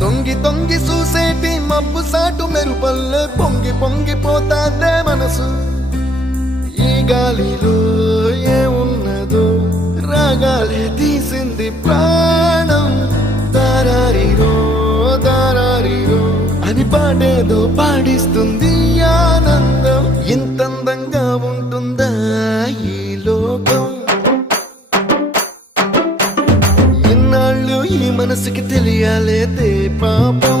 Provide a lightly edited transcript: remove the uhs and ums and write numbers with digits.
తొంగి తొంగి చూసేటి మబ్బు సాటు మెరుపల్లె పొంగి పొంగిపోతాదే మనసు. ఈ గాలిలో ఏమున్నదో రాగాలే తీసింది ప్రాణం. దారారిరో దారారిరో అని పాడేదో పాడిస్తుంది ఆనందం. ఇంతందంగా ఉంటుందా ఈ లోకం? ఇన్నాళ్ళు ఈ మనసుకి తెలియాలేదే పాపం.